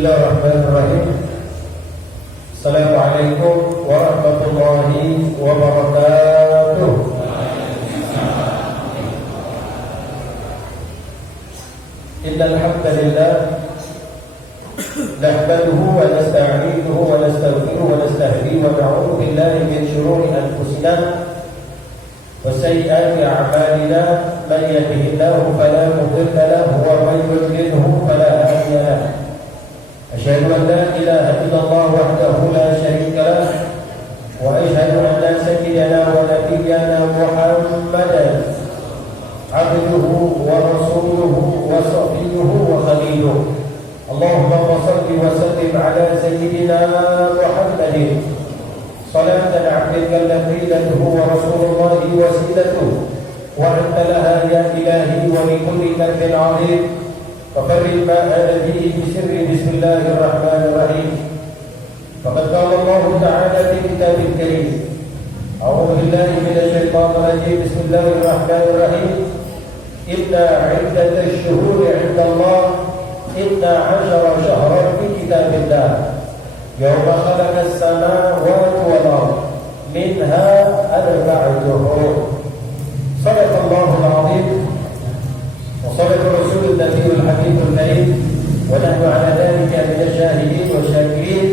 Bismillahirrahmanirrahim. Assalamualaikum warahmatullahi wabarakatuh. Innal hamdalillah nahmaduhu wa nasta'inuhu wa nastaghfiruhu wa nastahdihi wa na'udzu billahi min shururi anfusina wa sayyiati a'malina. Man yahdihillahu fala mudilla lahu wa man yudlilhu fala hadiya lahu. Asyhadu an la ilaha illallah wahdahu la syarika lah wa asyhadu anna sayyidana wa nabiyyana Muhammadan abduhu wa rasuluhu wa safiyyuhu wa khaliluhu. Allahumma shalli wa sallim ala sayyidina Muhammadin salatan 'abdika nabiyatuhu wa rasulullahi wasilatuhu wa anta laha ya ilahi wa li kulli kalbin 'azim ففرد ما آل به بسر بسم الله الرحمن الرحيم. فقد قال الله تعالى في كتاب الكريم أعوذ بالله من الشيطان الرجيم بسم الله الرحمن الرحيم. إن عدة الشهور عند الله 12 شهرا في كتاب الله يوم خلق السماوات والأرض منها 4 شهور. صدق الله العظيم وصدق الرسول النبي الحبيب الكريم ونحن على ذلك من الشاهدين والشاكرين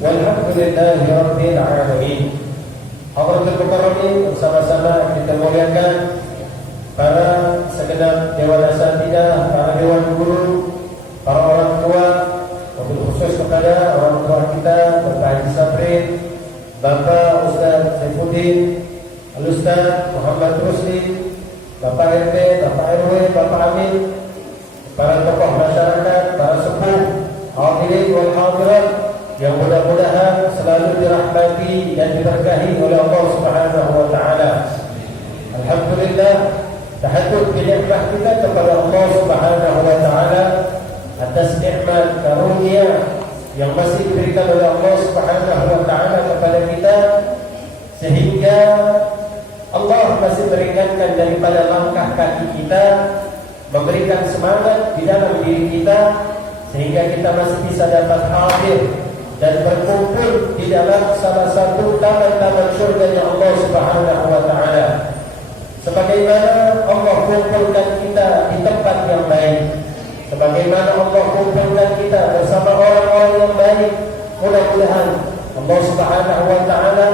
والحمد لله رب العالمين. Hadirin mukarramin, bersama-sama kita muliakan para segenap dewan asatidzah, para dewan guru, para orang tua, wabil khusus kepada orang tua kita Bapak Haji Saprin, Bapak Ustaz Saifuddin, Al-Ustaz Muhammad Rusli, Bapak RT, Bapak RW, Bapak Amin, para tokoh masyarakat, para sepuh, hadirin wal hadirat yang mudah-mudahan selalu dirahmati dan diberkahi oleh Allah Subhanahu wa taala. Alhamdulillah, tahajud nikmat kita kepada Allah Subhanahu wa taala atas nikmat karunia yang masih diberikan oleh Allah Subhanahu wa taala kepada kita, sehingga Allah masih meringankan daripada langkah kaki kita, memberikan semangat di dalam diri kita, sehingga kita masih bisa dapat hadir dan berkumpul di dalam salah satu taman-taman surganya Allah Subhanahu wa taala. Sebagaimana Allah kumpulkan kita di tempat yang baik, sebagaimana Allah kumpulkan kita bersama orang-orang yang baik, mudah-mudahan Allah Subhanahu wa taala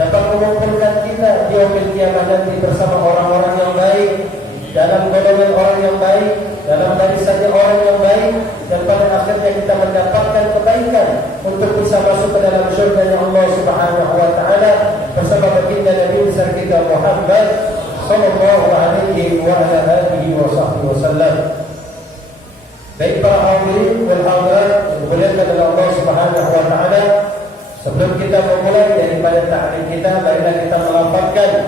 dapat mengumpulkan kita di yaumil qiyamah nanti bersama orang-orang yang baik, dalam golongan orang yang baik, dalam barisannya orang yang baik, dan pada akhirnya kita mendapatkan kebaikan untuk bisa masuk ke dalam surganya Allah Subhanahu wa taala bersama baginda Nabi besar kita Muhammad sallallahu alaihi wa ala alihi wa sahbihi wasallam. Baik para hadirin wal hadirat dimuliakan oleh Allah Subhanahu wa taala, sebelum kita memulai daripada ta'lim kita, marilah kita melafazkan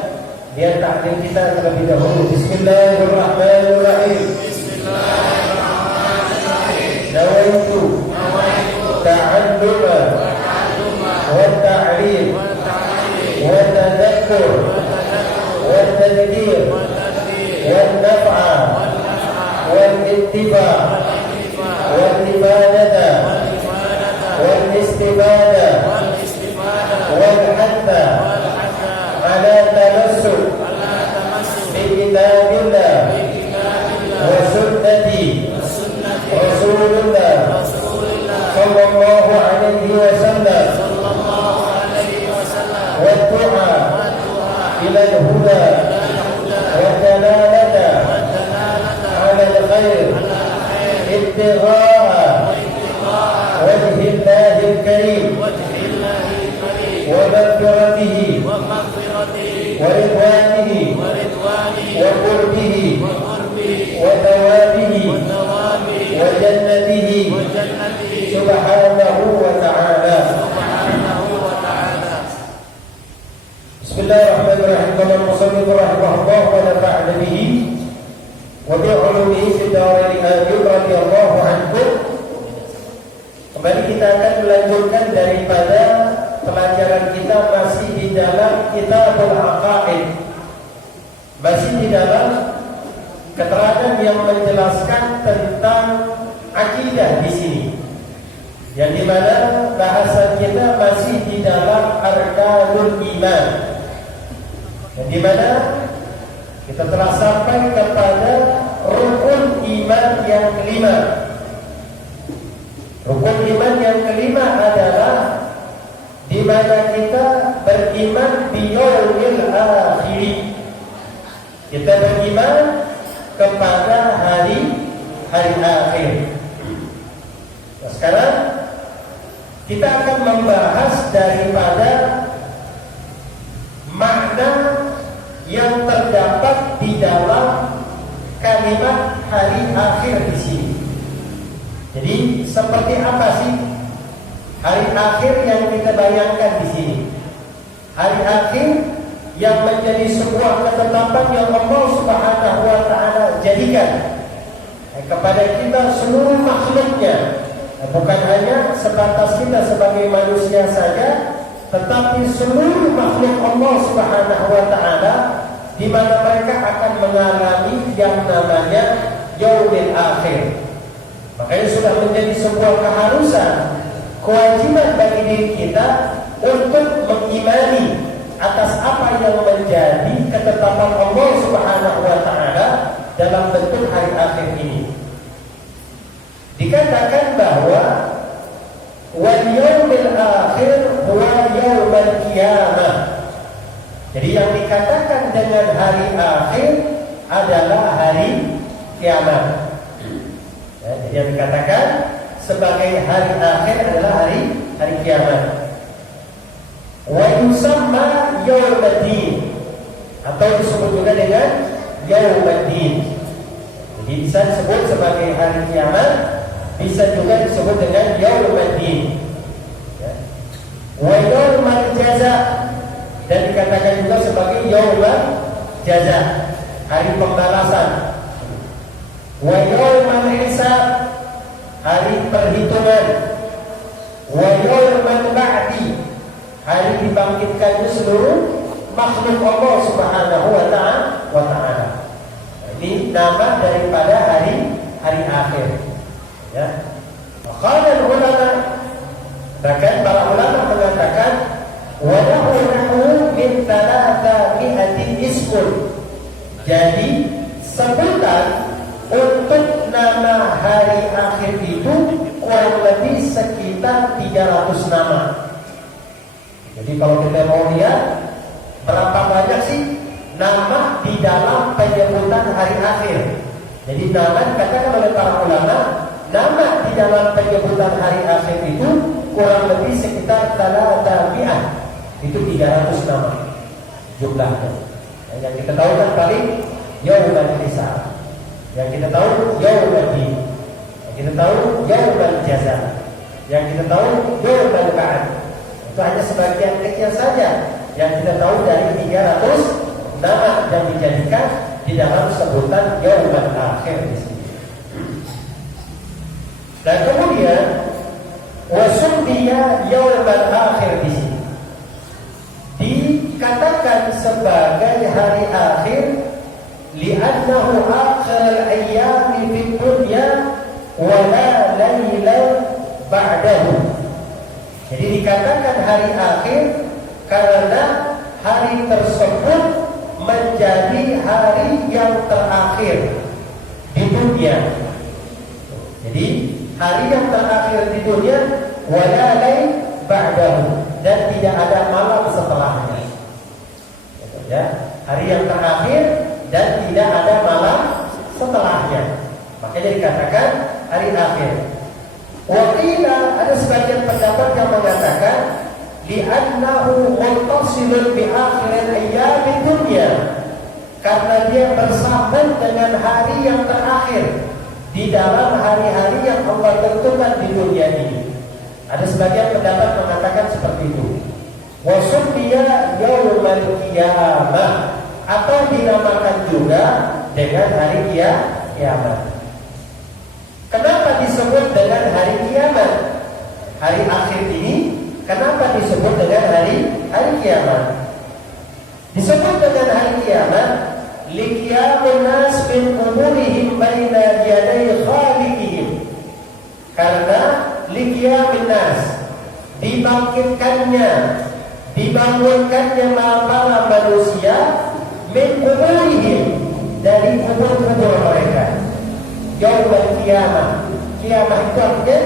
niat ta'lim kita terlebih dahulu. Bismillahirrahmanirrahim. Bismillahirrahmanirrahim. Nawaitu ta'alluma wa ta'lim wa tadhakkur wa tadhkir wa naf'a wa ittiba' wa ifadata wa istifada والحث على تمسك بكتاب الله وسنة رسول الله صلى الله عليه وسلم والدعاء إلى الهدى والدلالة على الخير ابتغاء وجه الله الكريم ومغفرته ورضوانه وقربه وثوابه وجنته سبحانه وتعالى. بسم الله الرحمن الرحيم. قال المصنف رحمه الله ونفعنا به وبعلومه في الدارين آمين رضي الله عنه. Kembali kita akan melanjutkan daripada pelajaran kita masih di dalam Kitabul Aqaid, masih di dalam keterangan yang menjelaskan tentang akidah di sini. di mana bahasan kita masih di dalam arkanul iman, dan di mana kita telah sampai kepada rukun iman yang kelima. Rukun iman yang kelima adalah di mana kita beriman biyaumil akhir. Kita beriman kepada hari akhir. Nah, sekarang kita akan membahas daripada makna yang terdapat di dalam kalimat hari akhir di sini. Jadi seperti apa sih hari akhir yang kita bayangkan di sini? Hari akhir yang menjadi sebuah ketetapan yang Allah Subhanahu wa taala jadikan kepada kita seluruh makhluknya. Bukan hanya sebatas kita sebagai manusia saja, tetapi seluruh makhluk Allah Subhanahu wa taala, di mana mereka akan mengalami yang namanya yaumil akhir. Makanya sudah menjadi sebuah keharusan, kewajiban bagi diri kita untuk mengimani atas apa yang menjadi ketetapan Allah Subhanahu wa taala dalam bentuk hari akhir ini. Dikatakan bahwa wal yaumil akhir huwa yaumul qiyamah. Jadi yang dikatakan dengan hari akhir adalah hari kiamat. Ya, jadi yang dikatakan sebagai hari akhir adalah hari kiamat. Wa yusamma yaumuddin, atau disebut juga dengan yaumuddin. Jadi bisa disebut sebagai hari kiamat, bisa juga disebut dengan yaumuddin. Ya. Wa yaumul jaza, dan dikatakan juga sebagai yaumul jaza, hari pembalasan. Wa yaumul hisab, hari perhitungan. Wa yaumul ba'di, hari dibangkitkannya seluruh makhluk Allah Subhanahu wa taala. Ini nama daripada hari akhir. Ya. Qala ulama, bahkan para ulama mengatakan wa lahu min 300 ismun. Jadi sebutan untuk nama hari akhir itu kurang lebih sekitar 300 nama. Jadi kalau kita mau lihat berapa banyak sih nama di dalam penyebutan hari akhir. Jadi nama dikatakan oleh para ulama, nama di dalam penyebutan hari akhir itu kurang lebih sekitar 300. Itu 300 nama jumlahnya. Yang kita tahu kan paling yaumul hisab. Yang kita tahu yaumuddin. Yang kita tahu yaumul jaza. Yang kita tahu yaumul ba'd. Itu hanya sebagian kecil saja yang kita tahu dari 300 nama yang dijadikan di dalam sebutan yaumul akhir di sini. Dan kemudian wasumbiya yaumul akhir di sini dikatakan sebagai hari akhir li'annahu akhirul ayyami fid dunya wa la laila ba'dahu. Jadi dikatakan hari akhir karena hari tersebut menjadi hari yang terakhir di dunia. Jadi hari yang terakhir di dunia wala lail ba'dahu, dan tidak ada malam setelahnya. Ya, hari yang terakhir dan tidak ada malam setelahnya. Makanya dikatakan hari akhir. Waqila, ada sebagian pendapat yang mengatakan li'annahu muttasilun bi akhiril ayyamid dunya, karena dia bersambung dengan hari yang terakhir di dalam hari-hari yang Allah tentukan di dunia ini. Ada sebagian pendapat mengatakan seperti itu. Wa summiya yaumul qiyamah, atau dinamakan juga dengan hari kiamat. Kenapa disebut dengan hari kiamat? Hari akhir ini kenapa disebut dengan hari kiamat? Disebut dengan hari kiamat liqiyamun nas min umurihim baina yaday khaliqihim, karena qiyamin nas, dibangunkannya para manusia min kuburihim, dari kubur-kubur mereka. Yaumul qiyamah, kiamah itu artinya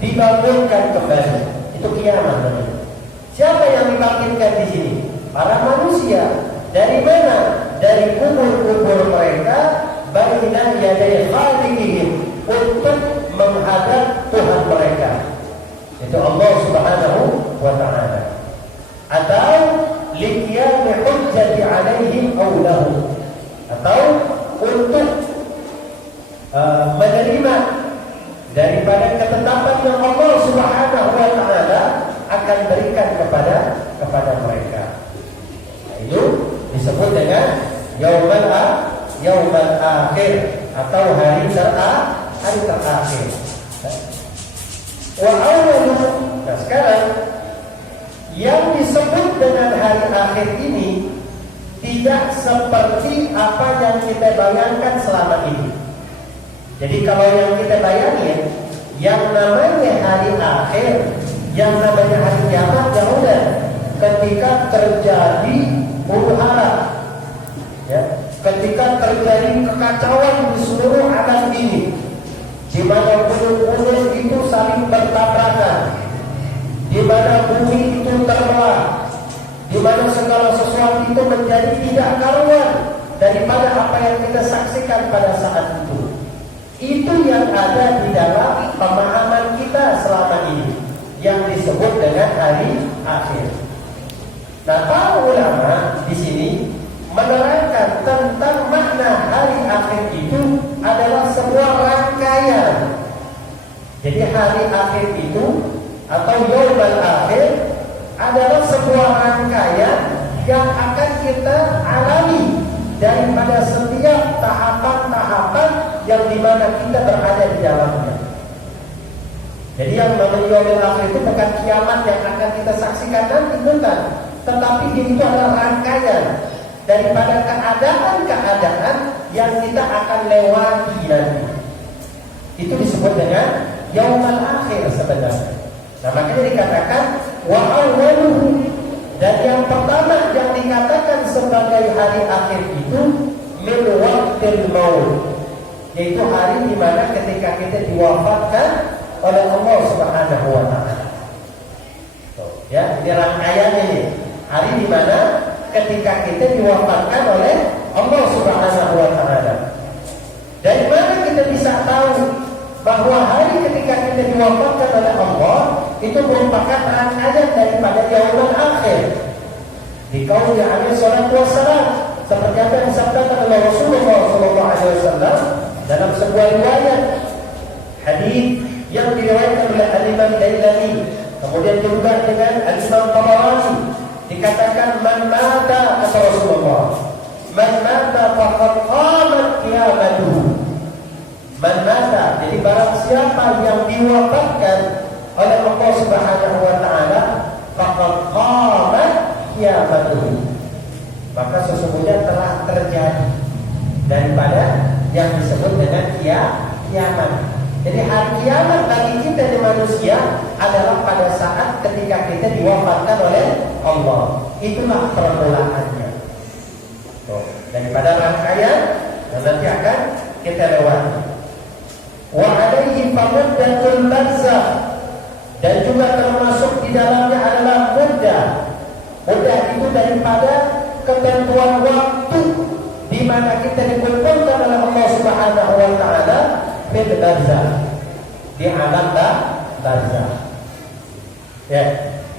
dibangunkan kembali. Itu kiamah namanya. Siapa yang dibangkitkan di sini? Para manusia. Dari mana? Dari kubur-kubur mereka, baina yaday khaliqihim, untuk menghadap Tuhan mereka. Itu Allah Subhanahu wa ta'ala. Atau liqiyami hujjati alaihim aw lahum, atau untuk menerima daripada ketetapan yang Allah Subhanahu wa ta'ala akan berikan kepada mereka. Nah, itu disebut dengan yaumul akhir atau hari terakhir. Wa awwalu. Nah, sekarang yang disebut dengan hari akhir ini tidak seperti apa yang kita bayangkan selama ini. Jadi kalau yang kita bayangin, yang namanya hari akhir, yang namanya hari kiamat, ya udah ketika terjadi huru-hara, ya, ketika terjadi kekacauan di seluruh alam ini, di mana gunung-gunung itu saling bertabrakan, di mana bumi itu terbelah, di mana segala sesuatu itu menjadi tidak karuan daripada apa yang kita saksikan pada saat itu. Itu yang ada di dalam pemahaman kita selama ini, yang disebut dengan hari akhir. Nah, para ulama di sini menerangkan tentang makna hari akhir itu adalah sebuah rangkaian. Jadi hari akhir itu atau yaumul akhir adalah sebuah rangkaian yang akan kita alami daripada setiap tahapan-tahapan yang dimana kita berada di dalamnya. Jadi yang namanya yaumul akhir itu bukan kiamat yang akan kita saksikan nanti, bukan, tetapi itu adalah rangkaian daripada keadaan-keadaan yang kita akan lewati nanti. Itu disebut dengan yaumul akhir sebenarnya. Nah, makanya dikatakan wa awwaluhu, dan yang pertama yang dikatakan sebagai hari akhir itu min waqtil maut, yaitu hari di mana ketika kita diwafatkan oleh Allah Subhanahu wa ta'ala. Ya, ini rangkaiannya nih. Hari di mana ketika kita diwafatkan oleh Allah Subhanahu wa ta'ala. Dari mana kita bisa tahu bahwa hari ketika kita diwafatkan oleh Allah itu merupakan rangkaian daripada yaumul akhir? Di qaul alaihi salatu wassalam, seperti apa yang disabdakan oleh Rasulullah sallallahu alaihi wasallam dalam sebuah riwayat hadis yang diriwayatkan oleh Al-Imam Dailami, kemudian juga dengan Al-Imam Tabarani, dikatakan man mata, kata Rasulullah, man mata faqad qamat qiyamatuhu. Man mata, jadi barang siapa yang diwafatkan oleh Allah Subhanahu wa ta'ala, faqad qamat qiyamatuhu, maka sesungguhnya telah terjadi daripada yang disebut dengan kiamat. Jadi hari kiamat bagi kita di manusia adalah pada saat ketika kita diwafatkan oleh Allah. Itulah permulaannya. Daripada rangkaian yang nanti akan kita lewati. Wa alaihi famuddatul barzakh, dan juga termasuk di dalamnya adalah muddah. Muddah itu daripada ketentuan waktu di mana kita dikumpulkan oleh Allah Subhanahu wa ta'ala fil barzakh, di alam barzakh. Ya,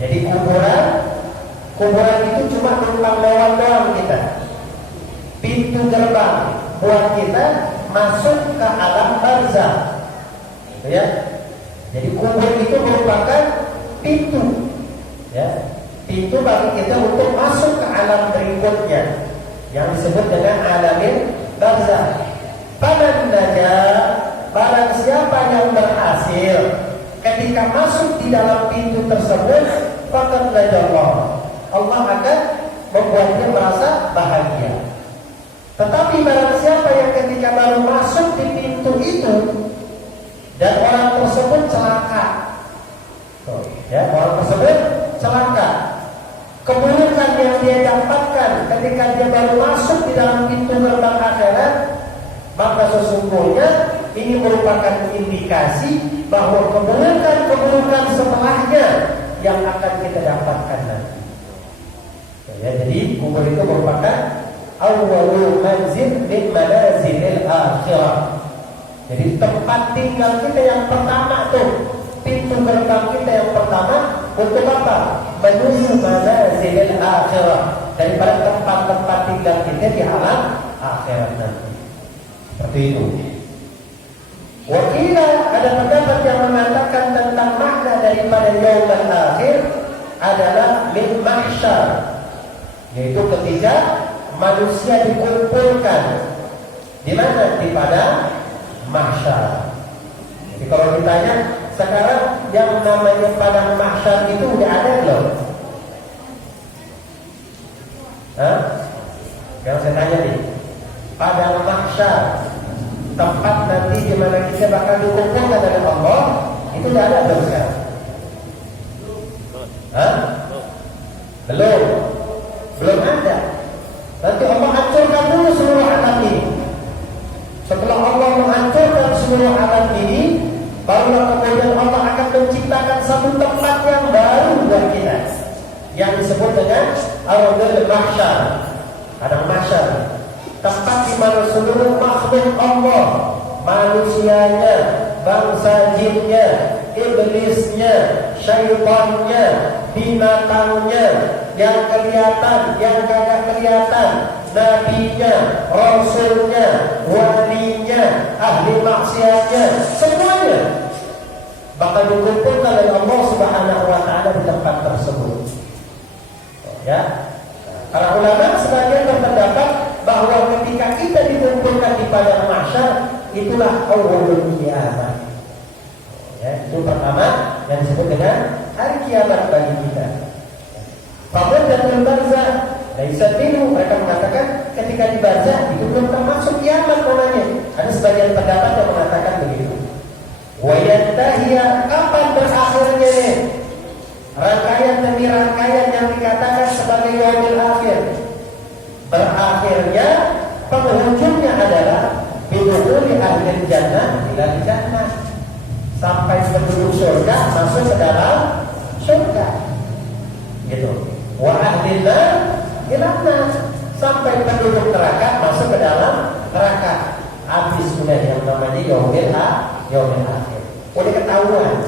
jadi kuburan itu cuma numpang lewat doang kita. Pintu gerbang buat kita masuk ke alam barzakh. Ya. Jadi kubur itu merupakan pintu. Ya. Pintu bagi kita untuk masuk ke alam berikutnya yang disebut dengan alamin barzakh. Faman najaa, barang siapa yang berhasil ketika masuk di dalam pintu tersebut, faqad najallah, Allah akan membuatnya merasa bahagia. Tetapi barang siapa yang ketika baru masuk di pintu itu dan orang tersebut tersebut celaka. Ya, orang tersebut celaka. Keburukan yang dia dapatkan ketika dia baru masuk di dalam pintu gerbang akhirat, maka sesungguhnya ini merupakan indikasi bahwa keburukan setelahnya yang akan kita dapatkan nanti. Ya, jadi kubur itu merupakan awwalu manzil min manazilil akhirah. Jadi tempat tinggal kita yang pertama tuh, pintu gerbang kita yang pertama untuk apa? Menuju manazilil akhirah, daripada tempat-tempat tinggal kita di alam akhirat nanti. Seperti itu. Wakilah ada pendapat yang mengatakan tentang makna daripada yaumul akhir adalah min mahsyar, yaitu ketika manusia dikumpulkan di mana? Di pada mahsyar. Jadi kalau ditanya sekarang yang namanya padang mahsyar itu udah ada belum? Hah? Yang saya tanya nih, padang mahsyar, tempat nanti di mana kita bakal dikumpulkan oleh Allah, itu udah ada belum sekarang? Hah? Belum ada. Nanti Allah hancurkan dulu seluruh alam ini. Setelah Allah menghancurkan seluruh alam ini, barulah kemudian Allah akan menciptakan satu tempat yang baru buat kita, yang disebut dengan ardul mahsyar, padang mahsyar. Tempat di mana seluruh makhluk Allah, manusianya, bangsa jinnya, iblisnya, syaitannya, binatangnya, yang kelihatan, yang kagak kelihatan, nabinya, rasulnya, walinya, ahli maksiatnya, semuanya bakal dikumpulkan oleh Allah Subhanahu wa taala di tempat tersebut. Ya. Para ulama sebagian berpendapat bahwa ketika kita dikumpulkan di padang mahsyar, itulah awwalul qiyamah. Ya, itu pertama yang disebut dengan hari kiamat bagi kita. Fabadatul barzah laisa minhu, mereka mengatakan ketika di barzah itu belum termasuk kiamat namanya. Ada sebagian pendapat yang mengatakan begitu. Wa yantahiya, kapan berakhirnya nih? Rangkaian demi rangkaian yang dikatakan sebagai yaumul akhir. Berakhirnya, penghujungnya adalah bidukhuli ahlil jannah ila jannah. Sampai penduduk surga masuk ke dalam surga. Gitu. Wa ahlil nar ila nar. Sampai penduduk neraka masuk ke dalam neraka. Habis sudah yang namanya yaumul akhir. Udah ketahuan.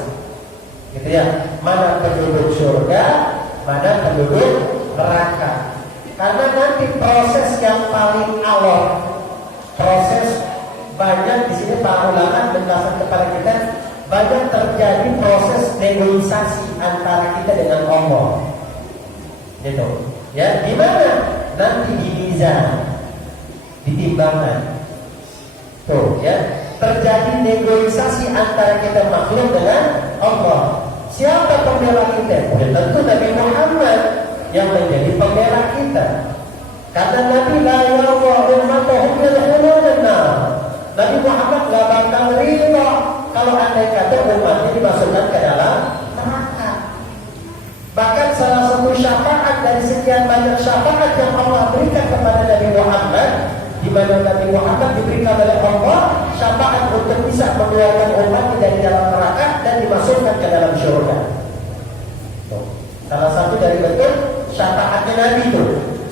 Gitu ya, mana penduduk surga, mana penduduk neraka. Karena nanti proses yang paling awal, proses banyak di sini para ulama menjelaskan kepada kita, banyak terjadi proses negosiasi antara kita dengan Allah. Gitu. Ya, di mana? Nanti di mizan, di timbangan. Tuh, ya, terjadi negosiasi antara kita makhluk dengan Allah. Siapa pembela kita? Tentu Nabi Muhammad yang menjadi pembela kita. Karena Nabi la yarwa ummatahu yadkhulun nar. Nabi Muhammad gak bakal rida kalau andai kata umatnya dimasukkan ke dalam neraka. Bahkan salah satu syafaat dari sekian banyak syafaat yang Allah berikan kepada Nabi Muhammad, di mana Nabi Muhammad diberikan oleh Allah syafaat untuk bisa mengeluarkan umat dari dalam neraka dan dimasukkan ke dalam surga. Salah satu dari bentuk syafaatnya Nabi itu,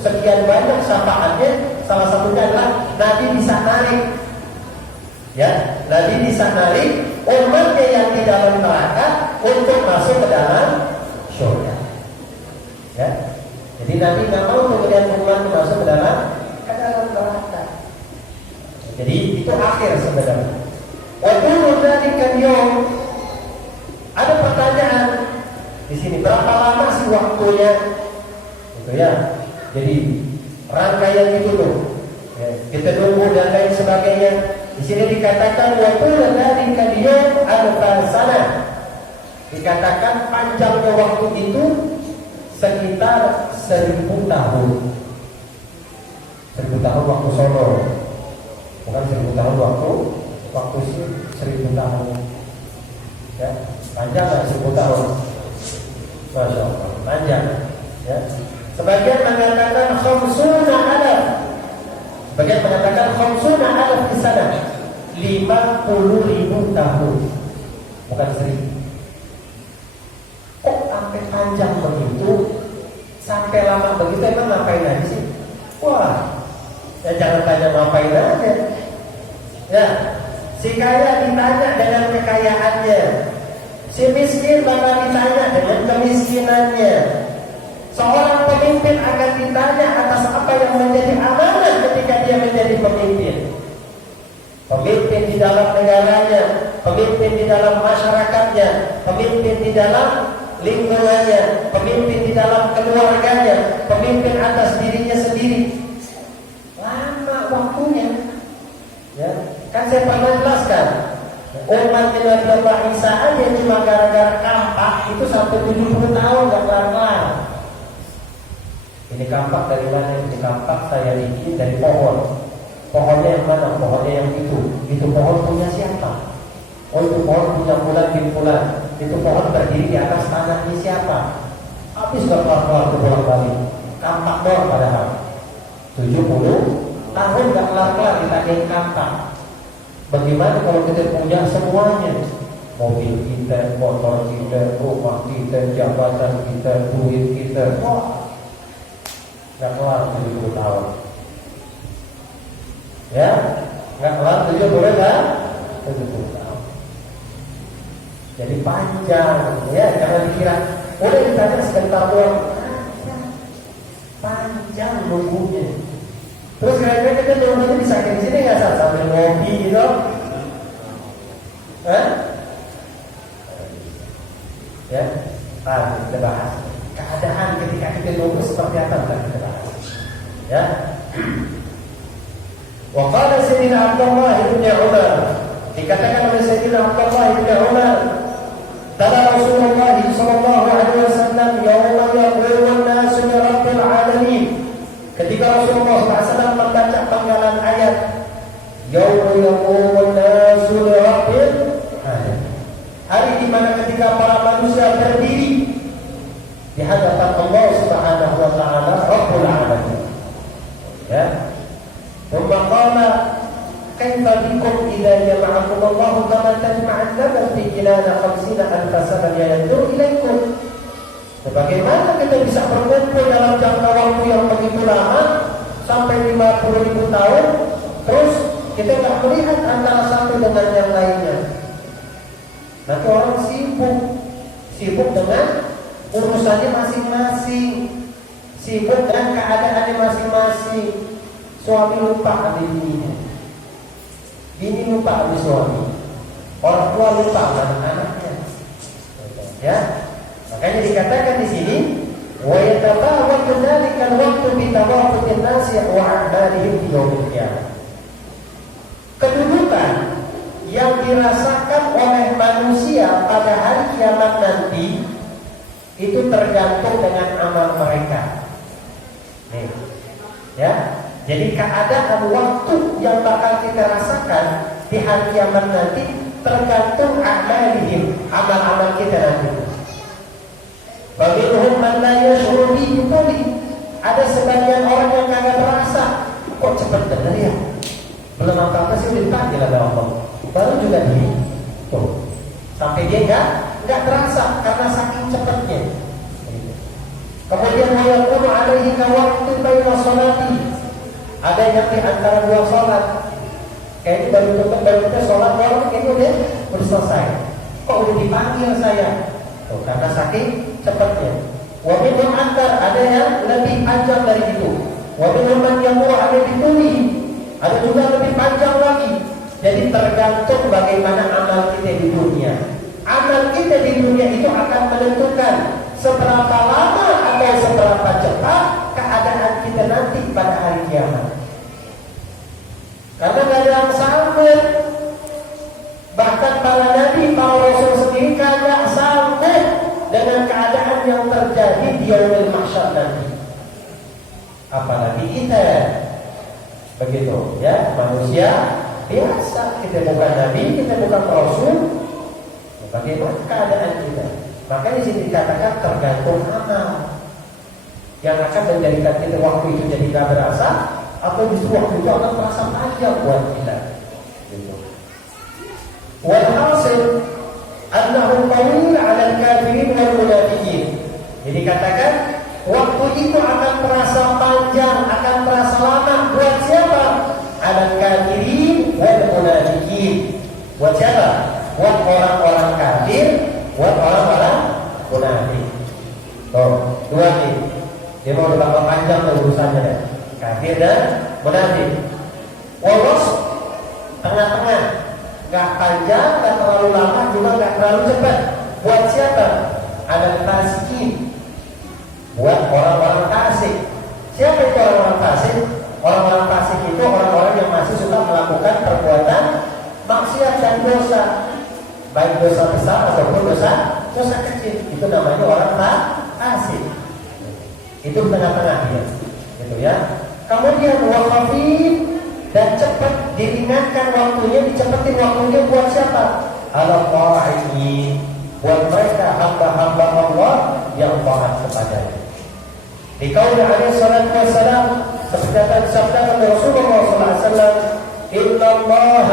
sekian banyak syafaatnya, salah satunya adalah Nabi bisa narik, ya, Nabi bisa narik umatnya yang di dalam neraka untuk masuk ke dalam surga. Ya, jadi Nabi nggak mau kemudian umat masuk ke dalam neraka. Jadi itu akhir sebenarnya. Waktu dzalika yaum, ada pertanyaan di sini, berapa lama sih waktunya? Gitu ya. Jadi rangkaian itu tuh, ya, kita tunggu dan lain sebagainya. Di sini dikatakan waktu dzalika yaum al-sana. Dikatakan panjangnya waktu itu sekitar 1000 tahun. 1000 tahun waktu sono. Bukan 1000 tahun waktu 1000 tahun. Ya, panjang nggak 10 tahun? Masya Allah, panjang. Ya. Sebagian mengatakan khamsuna alaf. Sebagian mengatakan khamsuna alaf di sana. 50.000 tahun. Bukan 1.000. Kok sampai panjang begitu? Sampai lama begitu emang ngapain aja sih? Wah, ya jangan tanya ngapain aja. Ya, si kaya ditanya dengan kekayaannya, si miskin bakal ditanya dengan kemiskinannya. Seorang pemimpin akan ditanya atas apa yang menjadi amanah ketika dia menjadi pemimpin. Pemimpin di dalam negaranya, pemimpin di dalam masyarakatnya, pemimpin di dalam lingkungannya, pemimpin di dalam keluarganya, pemimpin atas dirinya sendiri. Lama waktunya. Ya, kan saya pernah jelaskan, umat Nabi Allah Isa aja cuma gara-gara kampak itu sampai 70 tahun gak kelar-kelar. Ini kampak dari mana? Ini kampak saya bikin dari pohon. Pohonnya yang mana? Pohonnya yang itu. Itu pohon punya siapa? Oh, itu pohon punya Fulan bin Fulan. Itu pohon berdiri di atas tanahnya siapa? Habis gak kelar-kelar bolak-balik. Kampak doang padahal 70 tahun gak kelar-kelar ditanyain kampak. Bagaimana kalau kita punya semuanya? Mobil kita, motor kita, rumah kita, jabatan kita, duit kita. Wah, gak kelar 70 tahun. Ya, gak kelar 70 kan? 70 tahun. Jadi panjang, ya, jangan dikira udah ditanya sebentar doang. Panjang nunggunya. Terus kira-kira kita nunggunya bisa di sini nggak sambil ngopi gitu? Ya, kita bahas keadaan ketika kita nunggu seperti apa kita bahas. Ya. Wa qala Sayyidina Abdullah bin Umar, dikatakan oleh Sayyidina Abdullah bin Umar, tala Rasulullah sallallahu alaihi wasallam yauma yaqumun nasu li rabbil alamin. Ketika Rasulullah SAW membaca penggalan ayat yauma yaqumun nasu li rabbil alamin, hari di mana ketika para manusia berdiri di hadapan Allah Subhanahu wa taala Rabbul alamin. Ya. ثم قال كيف بكم إذا جمعكم الله كما تجمع النمل في جنان 50,000 سنة ينظر إليكم. Bagaimana kita bisa berkumpul dalam jangka waktu yang begitu lama sampai 50.000 tahun, terus kita nggak melihat antara satu dengan yang lainnya. Nanti orang sibuk dengan urusannya masing-masing, sibuk dengan keadaannya masing-masing. Suami lupa sama bininya, bini lupa sama suami, orang tua lupa sama anak-anaknya. Ya, makanya dikatakan di sini, wa yatabawatu dzalika al-waqtu bi tawafutin nasi wa a'malihim fi yaumil qiyamah. Kedudukan yang dirasakan oleh manusia pada hari kiamat nanti itu tergantung dengan amal mereka. Nih, ya. Jadi keadaan waktu yang bakal kita rasakan di hari kiamat nanti tergantung amalihim, amal-amal kita nanti. Bagian man la yashuru bihi. Ada sebagian orang yang kagak merasa, kok cepat bener ya? Belum apa-apa sih udah dipanggil oleh Allah. Baru juga ini, tuh, sampai dia nggak terasa karena saking cepatnya. Kemudian ayatnya alaihi waktu baina sholati. Ada yang di antara dua sholat, kayaknya baru kita sholat orang kayaknya udah selesai. Kok udah dipanggil saya? Tuh, karena saking cepatnya. Wa minhum antar, ada yang lebih panjang dari itu. Wa minhum man yamur alaihi bituli. Ada juga lebih panjang lagi. Jadi tergantung bagaimana amal kita di dunia. Amal kita di dunia itu akan menentukan seberapa lama atau seberapa cepat keadaan kita nanti pada hari kiamat. Karena gak ada yang sanggup. Bahkan para nabi, para rasul sendiri kagak sanggup dengan keadaan yang terjadi di yaumil mahsyar nanti. Apalagi kita. Begitu ya, manusia biasa. Kita bukan nabi, kita bukan rasul. Bagaimana keadaan kita? Makanya di sini dikatakan tergantung amal yang akan menjadikan kita waktu itu jadi tidak berasa, atau justru waktu itu akan terasa panjang buat kita. Gitu. Walhasil annahu tawil 'ala al-kafirin wal munafiqin. Jadi katakan waktu itu akan terasa panjang, akan terasa lama buat siapa? 'Ala al-kafirin wal munafiqin. Buat siapa? Buat orang-orang kafir, buat orang-orang munafik. Tuh, dua nih. Dia mau tambah panjang urusannya deh. Kafir dan munafik. Polos tengah-tengah, nggak panjang, nggak terlalu lama, juga nggak terlalu cepat. Buat siapa? Ada fasikin. Buat orang-orang fasik. Siapa itu orang-orang fasik? Orang-orang fasik itu orang-orang yang masih suka melakukan perbuatan maksiat dan dosa, baik dosa besar ataupun dosa kecil. Itu namanya orang fasik. Itu tengah-tengah dia, gitu ya. Kemudian wakafin dan cepat, diringankan waktunya, dicepetin waktunya buat siapa? Al-Qa'ini, buat mereka hamba-hamba Allah yang taat kepadanya. Di qaul alaihi salatu wassalam, seperti sabda Rasulullah sallallahu alaihi wasallam, "Inna Allah",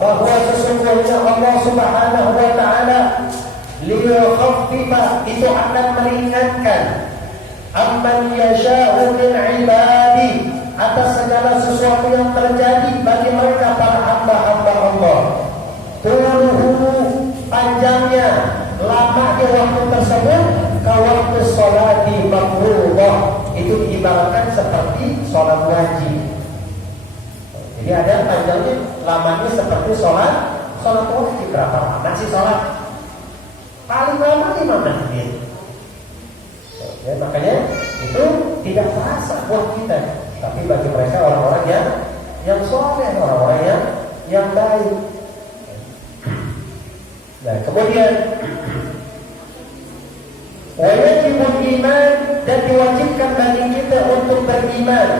bahwa sesungguhnya Allah Subhanahu wa taala, liyukhaffifa, itu akan meringankan, amman yasha'u min ibadi, atas segala sesuatu yang terjadi bagi mereka para hamba-hamba Allah. Tuluhu, panjangnya, lamanya waktu tersebut, kawaktu sholati mafruḍah, itu diibaratkan seperti sholat wajib. Jadi ada panjangnya, lamanya seperti sholat wajib. Berapa lama sih sholat? Paling lama 5 menit. Ya, makanya itu tidak terasa buat kita, tapi bagi mereka orang-orang yang soleh, orang-orang yang baik. Nah, kemudian wajibul iman, dan diwajibkan bagi kita untuk beriman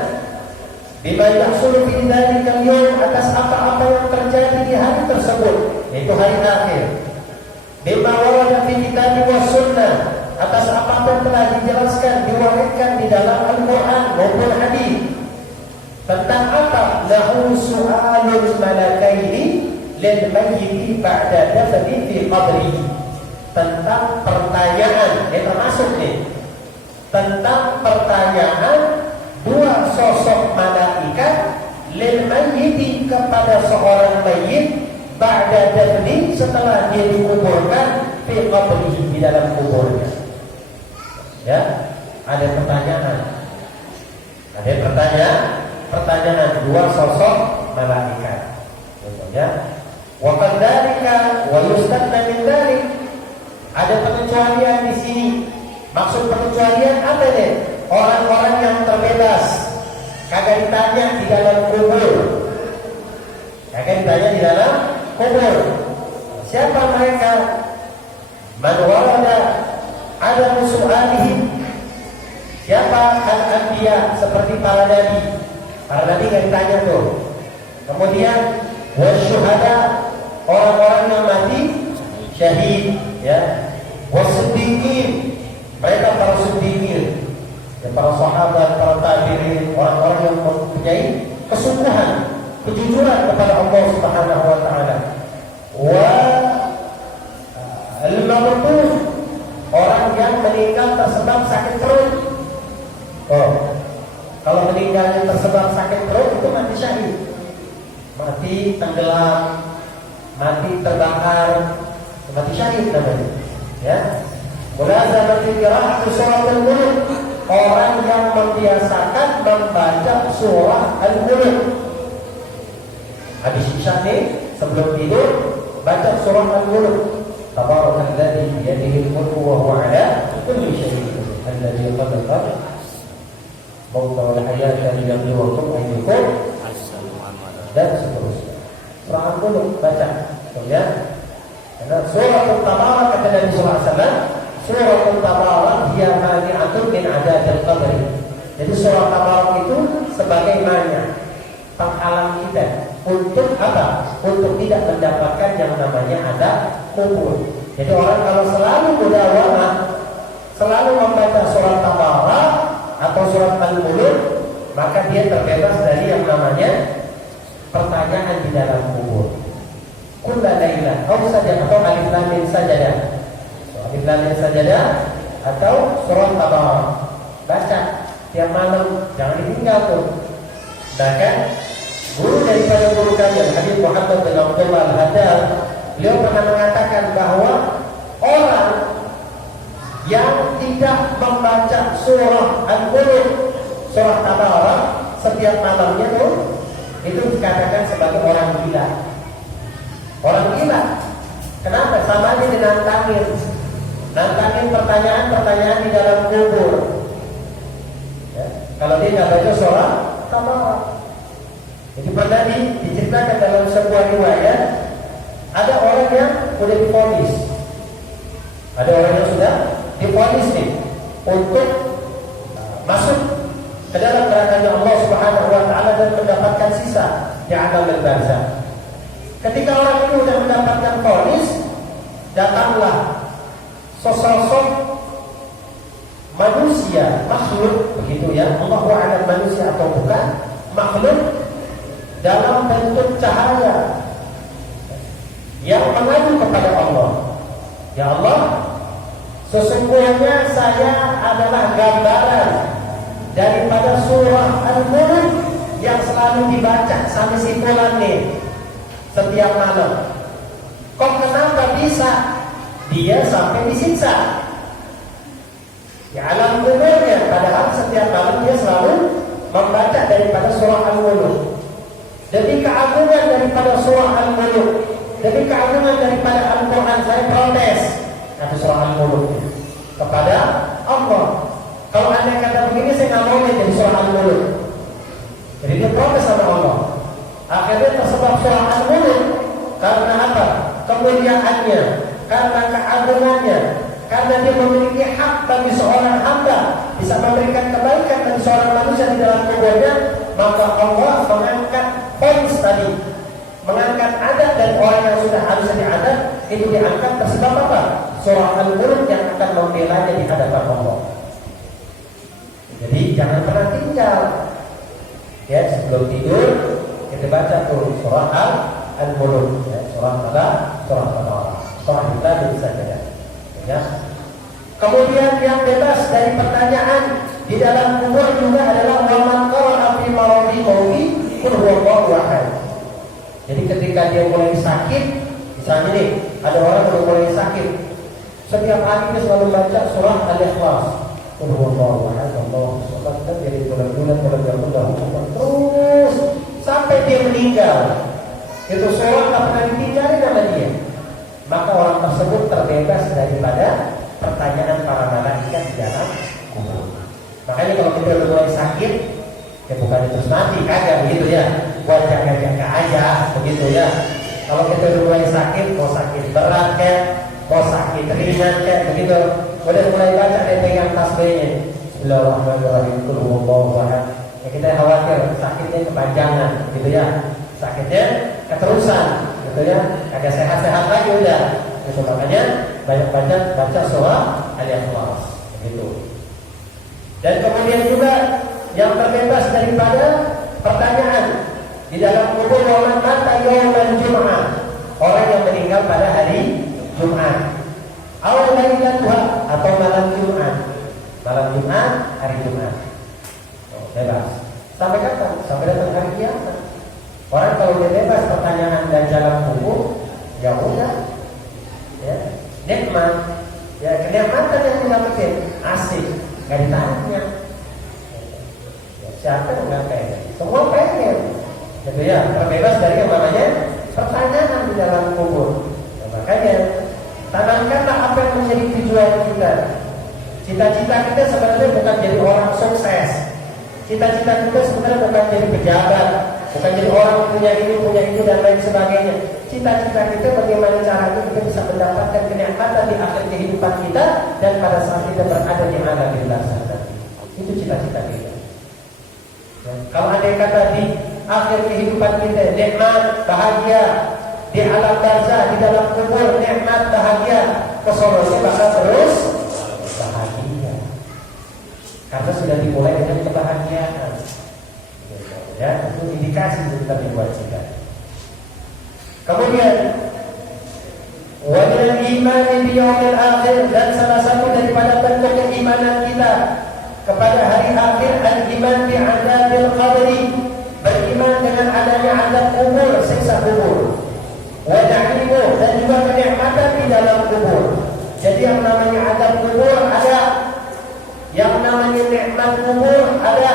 bima yahsulu fi dzalika al-yawm, atas apa-apa yang terjadi di hari tersebut, yaitu hari akhir. Bima warada fi kitab wa sunnah, atas apa yang telah dijelaskan, diwahyukan di dalam Al-Quran maupun hadis. Tentang apa? Lahu su'alul malakaini lil mayyiti ba'da dafni fi qabri. Tentang pertanyaan, termasuk nih, tentang pertanyaan dua sosok malaikat lil mayyiti, kepada seorang mayyit, ba'da dafni, setelah dia dikuburkan, fi qabrihi, di dalam kuburnya. Ya, ada pertanyaan. Ada pertanyaan dua sosok malaikat. Ya. Wa kadzalika wa yustadna min dzalik. Ada pengecualian di sini. Maksud pengecualian apa nih? Orang-orang yang terbebas, kagak ditanya di dalam kubur. Kagak ditanya di dalam kubur. Siapa mereka? Man warada ada musuhalihim. Siapa al-anbiya, seperti para nabi. Para nabi kan ditanya tuh. Kemudian wasyuhada, orang-orang yang mati syahid, ya. Wasiddiqin, mereka para siddiqin, ya, para sahabat, para tabi'in, orang-orang yang mempunyai kesungguhan, kejujuran kepada Allah Subhanahu wa taala. Wa al-mabtuf, orang yang meninggal tersebab sakit perut. Kalau meninggalnya tersebab sakit perut, itu mati syahid, mati tenggelam, mati terbakar, mati syahid namanya. Ya, mulazamati qira'ati surah al-mulk, orang yang membiasakan membaca surah al-mulk. Habis isya nih, sebelum tidur baca surah al-mulk. Tabarakalladzi biyadihi al-mulku wa huwa 'ala kulli syai'in qadir, alladzi khalaqa mauta wal hayata liyabluwakum ayyukum ahsanu amala, dan seterusnya. Surah al-mulk baca, ya. Karena surah Al-Tabarak, kata Nabi sallallahu alaihi wasallam, surah Al-Tabarak dia mani'atun min 'adzabil qabr. Jadi surah Al-Tabarak itu sebagai mania, penghalang kita untuk apa? Untuk tidak mendapatkan yang namanya azab kubur. Jadi orang kalau selalu mudawamah, selalu membaca surat Tabarak atau surat Al-Mulk, maka dia terbebas dari yang namanya pertanyaan di dalam kubur. Kulla lailah atau alif lam mim sajadah. Alif lam mim sajadah atau surat Tabarak. Baca tiap malam, jangan ditinggal tuh. Bahkan guru daripada guru kalian, Habib Muhammad bin Abdullah Al-Haddad, beliau pernah mengatakan bahwa orang yang tidak membaca surah Al-Mulk, surah Tabarak setiap malamnya tuh, itu dikatakan sebagai orang gila. Orang gila. Kenapa? Sama aja dinantangin. Nantangin pertanyaan-pertanyaan di dalam kubur. Ya. Kalau dia nggak baca surah Tabarak. Jadi pernah diceritakan dalam sebuah riwayat, ada orang yang sudah divonis. Ada orang yang sudah divonis nih untuk masuk ke dalam nerakanya Allah Subhanahu wa taala dan mendapatkan sisa di alam barzakh. Ketika orang itu sudah mendapatkan vonis, datanglah sosok manusia, makhluk begitu ya. Allahu a'lam manusia atau bukan, makhluk dalam bentuk cahaya yang mengadu kepada Allah. Ya Allah, sesungguhnya saya adalah gambaran daripada surah Al-Mulk yang selalu dibaca sama si fulan nih setiap malam. Kok kenapa bisa dia sampai disiksa? Ya alam kuburnya, padahal setiap malam dia selalu membaca daripada surah Al-Mulk. Demi keagungan daripada surah Al-Mulk, demi keagungan daripada Al-Quran, saya protes kata surah Al-Mulk kepada Allah. Kalau anda kata begini, saya nggak mau jadi surah Al-Mulk. Jadi dia protes sama Allah. Akhirnya tersebab surah Al-Mulk karena apa? Kemuliaannya, karena keagungannya, karena dia memiliki hak bagi seorang hamba bisa memberikan kebaikan bagi seorang manusia di dalam kuburnya, maka Allah mengangkat points tadi, mengangkat adab dari orang yang sudah harusnya diadab, itu diangkat tersebab apa? Surah Al-Mulk yang akan membelanya di hadapan Allah. Jadi jangan pernah tinggal. Ya, sebelum tidur kita baca tuh surah Al-Mulk, ya, surah Tabarak, surah kita bisa saja. Ya. Kemudian yang bebas dari pertanyaan di dalam kubur juga adalah waman qara'a fi maradi mauti qul huwallahu ahad. Jadi ketika dia mulai sakit, misalnya nih, ada orang yang mulai sakit, setiap hari dia selalu baca surah Al-Ikhlas. Qul huwallahu ahad, Allahu samad, dan jadi bulan-bulan terus sampai dia meninggal. Itu surah tak pernah ditinggalin sama dia. Maka orang tersebut terbebas daripada pertanyaan para malaikat di dalam kubur. Makanya kalau kita udah mulai sakit, ya bukan terus mati, kagak begitu ya. Buat jaga-jaga aja begitu ya. Kalau kita udah mulai sakit, mau sakit berat kayak, mau sakit ringan kayak begitu, udah mulai baca dia pegang tasbihnya. Bismillahirrahmanirrahim. Qul huwallahu ahad. Ya kita khawatir sakitnya kepanjangan gitu ya. Sakitnya keterusan gitu ya. Agak sehat-sehat lagi udah. Itu makanya banyak baca surah Al-Ikhlas begitu. Dan kemudian juga yang terbebas daripada pertanyaan di dalam kubur waman mata yaumal Jum'ah, orang yang meninggal pada hari Jumat, awal lailatul atau malam Jumat, hari Jumat, bebas. Sampai kapan? Sampai datang hari kiamat. Orang kalau dia bebas pertanyaan dan jalan kubur, ya udah, ya nikmat, ya kenikmatan yang didapetin asik, nggak ditanya. Siapa yang nggak pengen? Semua pengen. Gitu ya, terbebas dari yang namanya pertanyaan di dalam kubur. Nah, makanya tanamkanlah apa yang menjadi tujuan kita. Cita-cita kita sebenarnya bukan jadi orang sukses. Cita-cita kita sebenarnya bukan jadi pejabat, bukan jadi orang punya ini dan lain sebagainya. Cita-cita kita bagaimana caranya kita bisa mendapatkan kenikmatan di akhir kehidupan kita dan pada saat kita berada di alam barzakh. Itu cita-cita kita. Kalau ada yang kata akhir kehidupan kita, nikmat, bahagia. Di alam barzah, di dalam kubur, nikmat, bahagia. Kesolosnya bakal terus bahagia. Karena sudah dimulai dengan kebahagiaan. Ya, itu indikasi tentang buat kita. Kemudian wa minal imani bi yaumil akhir, dan salah satu daripada bentuk keimanan kita kepada hari akhir al-iman bi adzabil qabri, beriman dengan adanya azab kubur, siksa kubur. Wa na'imu, dan juga kenikmatan di dalam kubur. Jadi yang namanya azab kubur ada, yang namanya nikmat kubur ada.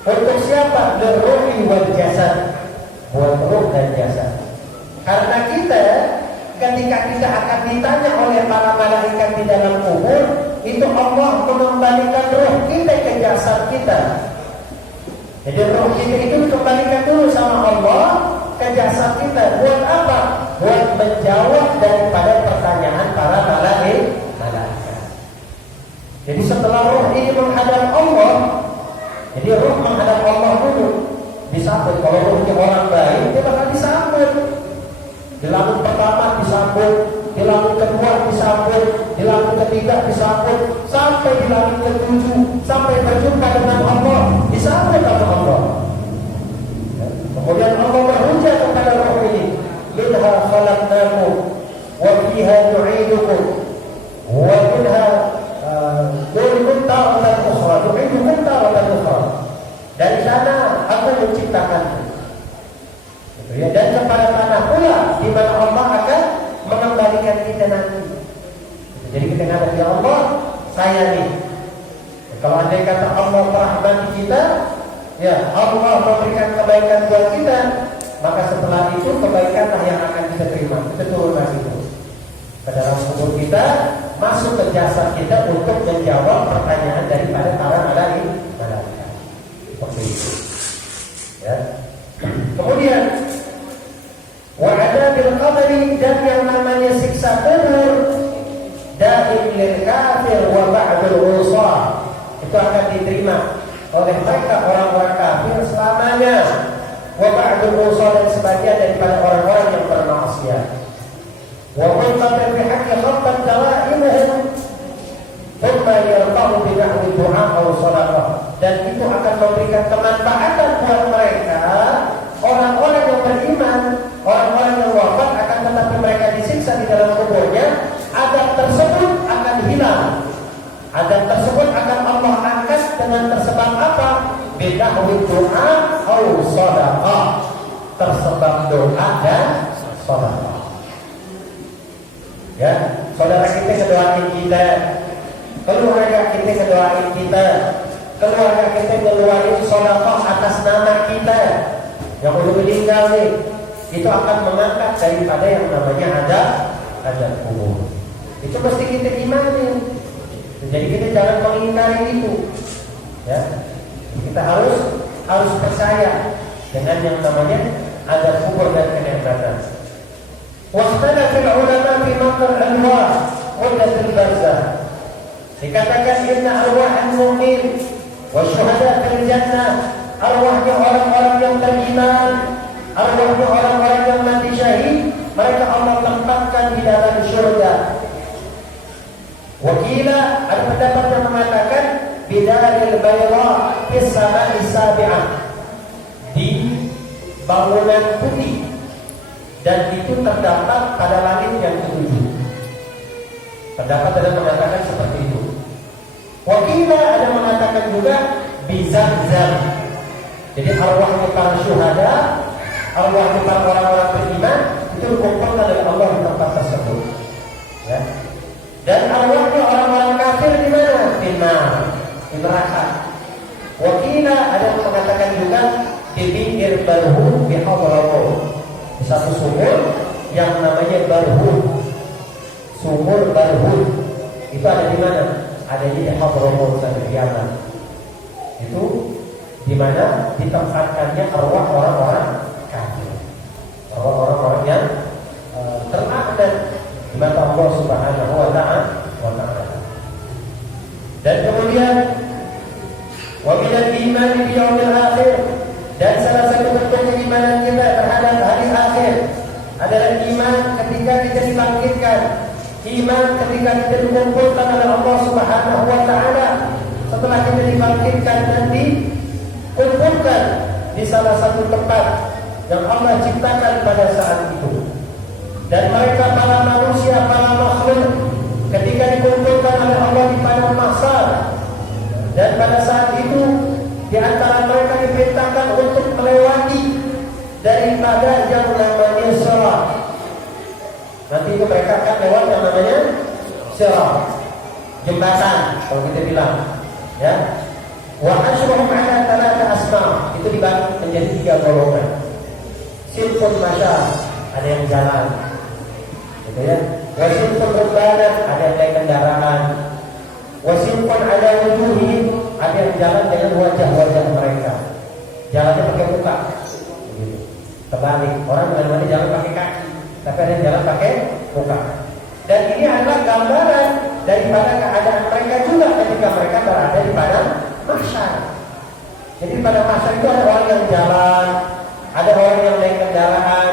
Untuk siapa? Liruhi wal jasad, buat ruh dan jasad. Karena kita ketika kita akan ditanya oleh para malaikat di dalam kubur, itu Allah mengembalikan ruh kita ke jasad kita. Jadi ruh kita itu dikembalikan dulu sama Allah ke jasad kita. Buat apa? Buat menjawab daripada pertanyaan para malaikat. Jadi setelah ruh ini menghadap Allah, jadi ruh menghadap Allah dulu, disambut. Kalau ruhnya orang baik, dia bakal disambut. Di langit pertama disambut, di langit kedua disambut, di langit ketiga disambut, sampai di langit ketujuh, sampai berjumpa dengan Allah, disambut oleh Allah. Kemudian Allah berhujah kepada ruh ini, minha khalaqnakum wa fiha nu'idukum wa minha nu'idukum taratan ukhra, nu'idukum taratan ukhra. Dari sana aku menciptakanmu. Ya, dan kepada tanah pula di mana Allah akan mengembalikan kita nanti. Jadi kita kata, ya Allah, saya nih. Kalau andai kata Allah merahmati kita, ya Allah memberikan kebaikan buat kita, maka setelah itu kebaikanlah yang akan kita terima. Kita turun lagi itu ke dalam kubur kita, masuk ke jasad kita untuk menjawab pertanyaan daripada para malaikat. Seperti itu. Ya. Kemudian wa'adabil qabri, dan yang namanya siksa kubur, daim lil kafir wa ba'dul usah, itu akan diterima oleh mereka orang-orang kafir selamanya, wa ba'dul usah, dan sebagian daripada orang-orang yang bermaksiat. Wa man qadar bi haqqi khaffat dawaimuhum thumma yarfa'u bi da'wi du'a aw sadaqah, dan itu akan memberikan kemanfaatan buat mereka. Orang-orang yang beriman, orang-orang yang wafat, akan tetapi mereka disiksa di dalam kuburnya, azab tersebut akan hilang. Azab tersebut akan Allah angkat dengan tersebab apa? Bid'ahwi doa atau shadaqah, tersebab doa dan shadaqah. Ya, saudara kita ngedoain kita, keluarga kita ngedoain kita, keluarga kita ngeluarin shadaqah atas nama kita. Yang udah meninggal nih, itu akan mengangkat daripada yang namanya azab kubur. Itu mesti kita imani. Jadi kita jangan mengingkari itu. Ya, kita harus percaya dengan yang namanya azab kubur dan kenikmatan. Waqtala fil ulama fi maqal anwa quddatul barzah. Dikatakan inna arwah al-mu'min wa syuhada fil jannah, arwahnya orang-orang yang beriman, arwahnya orang-orang yang mati syahid, mereka Allah tempatkan di dalam syurga. Wakila, ada pendapat yang mengatakan bidaril bayra fis sama'i sabi'ah, di bangunan putih, dan itu terdapat pada langit yang ketujuh. Pendapat ada mengatakan seperti itu. Wakila ada mengatakan juga bizamzam. Jadi arwahnya para syuhada, arwahnya para orang-orang beriman, itu dikumpulkan oleh Allah di tempat tersebut. Ya. Dan arwahnya orang-orang kafir di mana? Di neraka. Wakila ada yang mengatakan juga di pinggir barhum di Hadramaut, di satu sumur yang namanya barhum. Sumur barhum itu ada di mana? Ada di Hadramaut di Yaman. Itu di mana ditempatkannya arwah orang-orang kafir, orang-orang yang terlaknat di mata Allah Subhanahu wa ta'ala. Dan kemudian wa minal iman bi yaumil akhir, Dan salah satu bentuk keimanan kita terhadap hari akhir adalah iman ketika kita dibangkitkan, iman ketika kita dikumpulkan oleh Allah Subhanahu wa taala setelah kita dibangkitkan dan dikumpulkan di salah satu tempat yang Allah ciptakan pada saat itu. Dan mereka para manusia, para makhluk ketika dikumpulkan oleh Allah di padang mahsyar, dan pada saat itu di antara mereka diperintahkan untuk melewati daripada yang namanya sirat. Nanti itu mereka akan lewat yang namanya sirat, jembatan kalau kita bilang, ya. Wa asyruhum ala thalatha asma, itu dibagi menjadi 3 golongan. Silfun masyar, ada yang jalan, gitu ya. Wa silfun rukbanan, ada yang naik kendaraan. Wa silfun ala wujuhihim, ada yang jalan dengan wajah-wajah mereka, jalannya pakai muka, begitu. Terbalik, orang mana-mana jalan pakai kaki, tapi ada yang jalan pakai muka. Dan ini adalah gambaran daripada keadaan mereka juga ketika mereka berada di padang mahsyar. Jadi pada mahsyar itu ada orang yang jalan, ada orang yang naik kendaraan,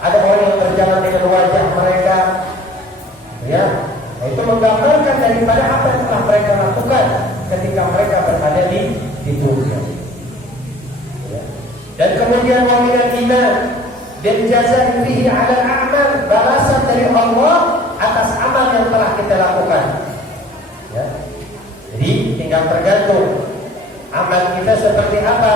ada orang yang berjalan dengan wajah mereka, ya. Nah, itu menggambarkan daripada apa yang telah mereka lakukan ketika mereka berada di dunia. Ya. Dan kemudian wa minal iman dan jazaa fihi 'ala al-a'mal, balasan dari Allah atas amal yang telah kita lakukan. Ya. Jadi tinggal tergantung amal kita seperti apa.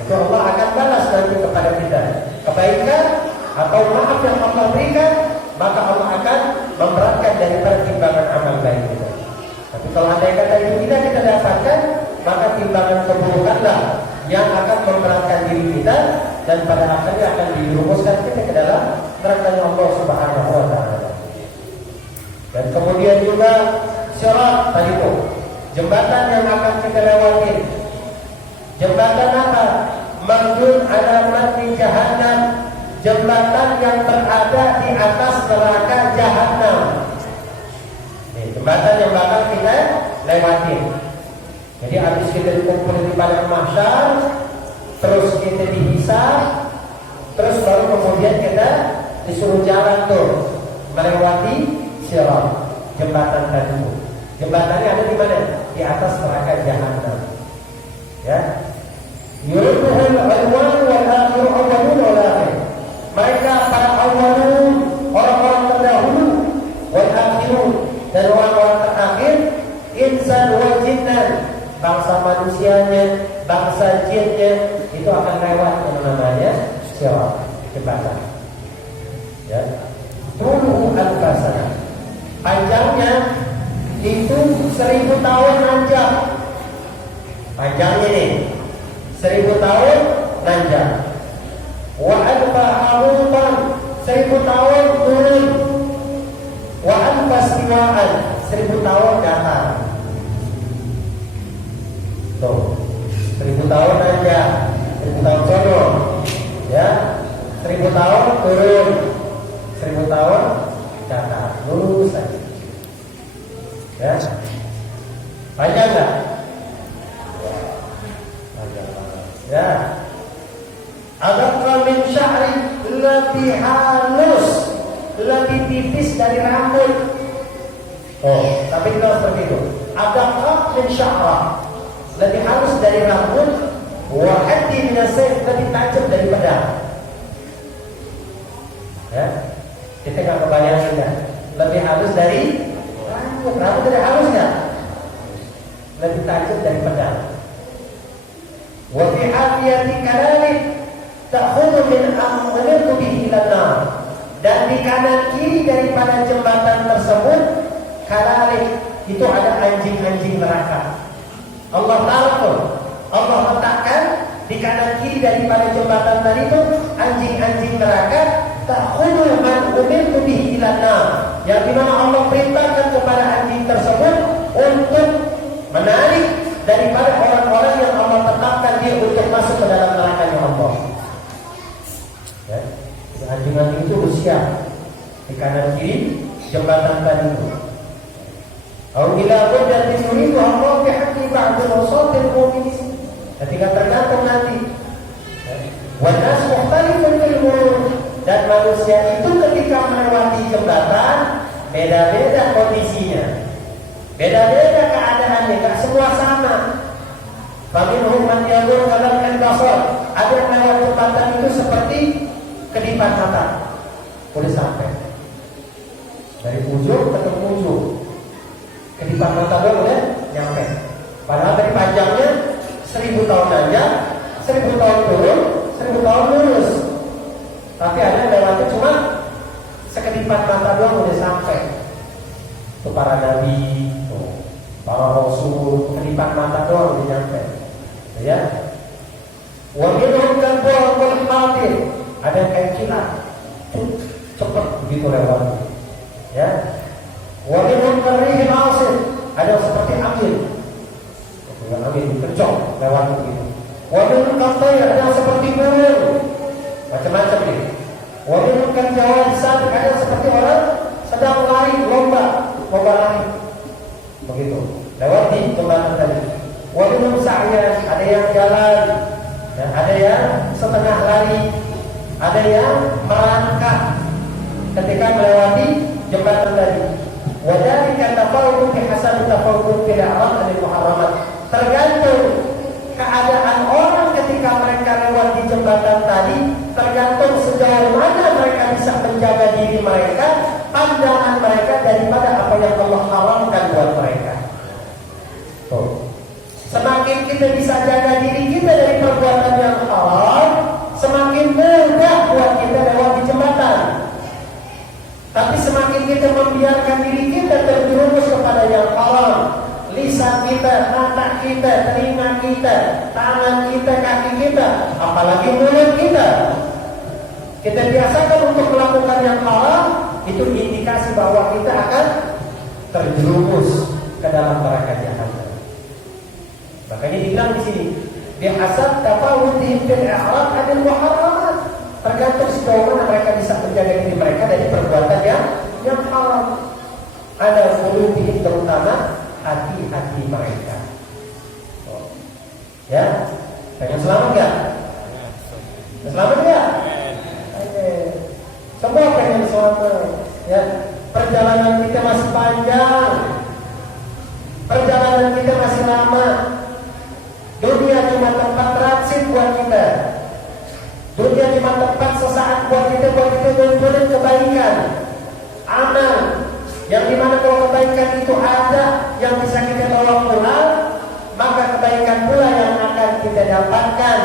Itu Allah akan balas nanti kepada kita. Kebaikan atau maaf yang Allah berikan, maka Allah akan memberatkan daripada timbangan amal baik kita. Tapi kalau andai kata itu tidak kita dapatkan, maka timbangan keburukanlah yang akan memberatkan diri kita, dan pada akhirnya akan dirumuskan kita ke dalam neraka Allah Subhanahu wa taala. Dan kemudian juga sirat tadi itu, jembatan yang akan kita lewati. Jembatan apa? Mardun ala matni jahannam, jembatan yang berada di atas neraka jahannam. Jembatan yang bakal kita lewati. Jadi habis kita dikumpul di padang mahsyar, terus kita dihisab, terus baru kemudian kita disuruh jalan tuh melewati sirat, jembatan tadi. Jembatannya ada di mana? Di atas neraka jahannam. Ya. Yuriduhul awwal wal akhir, awwalun wal akhir. Mereka para awwalun, orang-orang terdahulu, wal akhirun, dan orang-orang terakhir, insan wal jinnan, bangsa manusianya, bangsa jinnya, itu akan lewat yang namanya sirat, jembatan. Ya. Tuluhu al-basana, panjangnya itu 1000 tahun nanjak. Panjangnya nih 1000 tahun nanjak. Wa alfa harutan, 1000 tahun turun. Wa alfa siwaan, 1000 tahun datar. Tuh, 1000 tahun nanjak, 1000 tahun sono, ya, 1000 tahun turun, 1000 tahun datar, lurus saja. Ya, panjang nggak? Panjang banget. Ya, adakah min sya'ri, lebih halus, lebih tipis dari rambut. Oh, tapi kalau seperti itu, adakah min sya'ra, lebih halus dari rambut, wa haddi min as-sayf, lebih tajam dari pedang. Ya, kita nggak kebayangin kan? Lebih halus dari rambut tidak halus ya? Lebih tajam dari pedang. Wa fi hafiyati kalalik ta'khudhu min amrihi bihi lana. Dan di kanan kiri daripada jembatan tersebut, kalalik itu ada anjing-anjing neraka. Allah taruh, Allah letakkan di kanan kiri daripada jembatan tadi itu anjing-anjing neraka, ta'khudhu man umirtu bihi lana, yang dimana Allah perintahkan kepada anjing tersebut untuk menarik daripada orang-orang yang Allah tetapkan dia untuk masuk ke dalam neraka-Nya Allah. Ya, anjing-anjing itu bersiap di kanan kiri jembatan tadi itu. Bila qadar yuridu Allah bihaqi ba'dul wasatil mu'minin. Ketika tergantung nanti Wan nas mukhtalifun fil murur, dan manusia itu ketika melewati jembatan beda-beda kondisinya, beda-beda keadaannya, nggak semua sama. Faminhum man yamur kalamkan basar, ada yang lewat jembatan itu seperti kedipan mata, udah sampai dari ujung ke ujung, kedipan mata doang udah nyampe. Padahal dari panjangnya 1000 tahun aja, 1000 tahun turun, 1000 tahun lurus. Tapi ada yang lewatnya cuma sekedipan mata doang udah sampai. Itu para nabi, para rasul, kedipan mata doang udah nyampe. Ya. Wa minhum wal khatir, ada yang kayak kilat, cepat begitu lewat. Ya. Wa minhum karihil asif, ada yang seperti angin. Dengan angin kencang lewat begitu. Wa minhum qatayr, ada yang seperti burung. Macam-macam nih. Wa minhum kajawad sabiq, ada yang seperti orang sedang lari lomba lari. Begitu. Lewat di jembatan tadi. Wa minhum sa'yan, ada yang jalan, dan ada yang setengah lari, ada yang merangkak ketika melewati jembatan tadi. Wa dzalika tafawutu bihasabi tafawutu fil a'rad al muharramat. Tergantung keadaan orang ketika mereka lewat di jembatan tadi, tergantung sejauh mana mereka bisa menjaga diri mereka, pandangan mereka daripada apa yang Allah haramkan buat mereka. Tuh. Semakin kita bisa jaga diri kita dari perbuatan yang haram, semakin mudah buat kita lewat di jembatan. Tapi semakin kita membiarkan diri kita terjerumus kepada yang haram, lisan kita, mata kita, telinga kita, tangan kita, kaki kita, apalagi mulut kita, kita biasakan untuk melakukan yang haram, itu indikasi bahwa kita akan terjerumus ke dalam neraka jahanam. Makanya dibilang di sini, bihasab tafawutihim fil i'rad 'anil muharramat. Tergantung sejauh mana mereka bisa menjaga diri mereka dari perbuatan yang haram. Ada qulubihim, terutama hati-hati mereka. Ya, pengen selamat enggak? Selamat enggak? Semua pengen selamat. Ya, perjalanan kita masih panjang, perjalanan kita masih lama. Dunia cuma tempat transit buat kita. Dunia cuma tempat sesaat buat kita ngumpulin kebaikan, amal, yang dimana kalau kebaikan itu ada yang bisa kita bawa pulang, maka kebaikan pula yang akan kita dapatkan,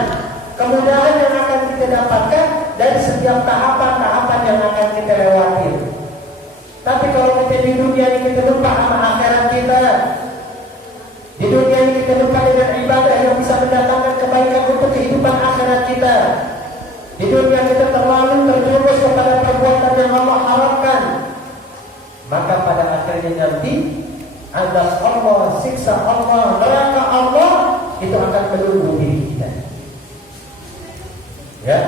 kemudahan yang akan kita dapatkan dari setiap tahapan-tahapan yang akan kita lewati. Tapi kalau kita di dunia ini kita lupa sama akhirat kita, di dunia ini kita lupa dengan ibadah yang bisa mendatangkan kebaikan untuk kehidupan akhirat kita, di dunia kita terlalu terjerumus kepada perbuatan yang Allah haramkan, maka pada akhirnya nanti azab Allah, siksa Allah, neraka Allah itu akan menunggu diri kita. Ya,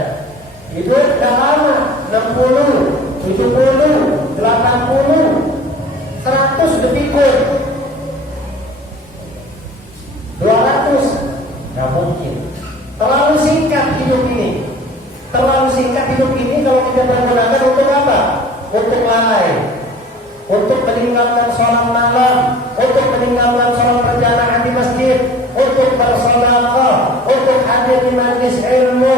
hidup dah lama, 60, 70, 80, 100 dipikul, 200, nggak mungkin. Terlalu singkat hidup ini. Terlalu singkat hidup ini kalau kita menggunakan untuk apa? Untuk lalai, untuk meninggalkan sholat malam, untuk meninggalkan sholat berjamaah di masjid, untuk bersedekah, untuk hadir di majelis ilmu,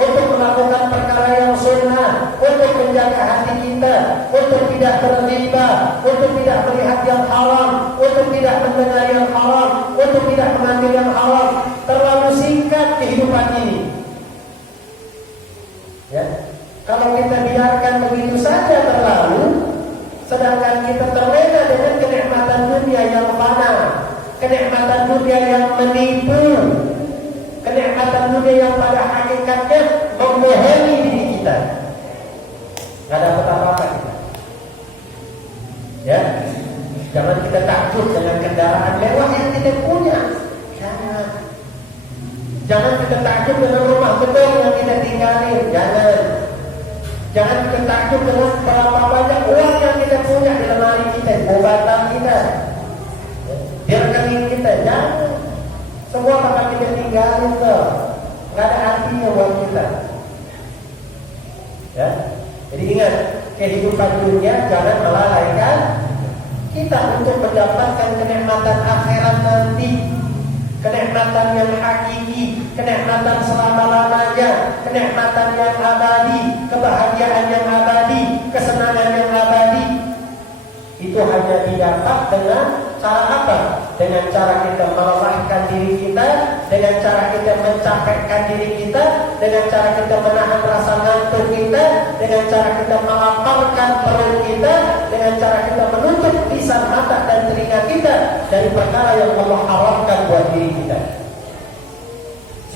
untuk melakukan perkara yang sunnah, untuk menjaga hati kita, untuk tidak berriba, untuk tidak melihat yang haram, untuk tidak mendengar yang haram, untuk tidak mengambil yang haram. Terlalu singkat kehidupan ini. Ya, kalau kita biarkan begitu saja terlalu, sedangkan kita terlena dengan kenikmatan dunia yang fana, kenikmatan dunia yang menipu, kenikmatan dunia yang pada hakikatnya membohongi diri kita, nggak dapat apa-apa kita. Ya, jangan kita takut dengan kendaraan mewah yang kita punya. Jangan kita takut dengan rumah beton yang kita tinggalin. Jangan kita takut dengan berapa banyak uang yang kita punya di lemari kita, obatan kita, di rekening kita. Jangan. Semua bakal kita tinggalin tuh. Nggak ada artinya buat kita. Jadi ingat, kehidupan dunia jangan melalaikan kita untuk mendapatkan kenikmatan akhirat nanti, kenikmatan yang hakiki, kenikmatan selama-lamanya, kenikmatan yang abadi, kebahagiaan yang abadi, kesenangan yang abadi. Itu hanya didapat dengan cara apa? Dengan cara kita melelahkan diri kita, dengan cara kita mencapekkan diri kita, dengan cara kita menahan rasa ngantuk kita, dengan cara kita melaparkan perut kita, dengan cara kita menutup lisan, mata dan telinga kita dari perkara yang Allah haramkan buat diri kita.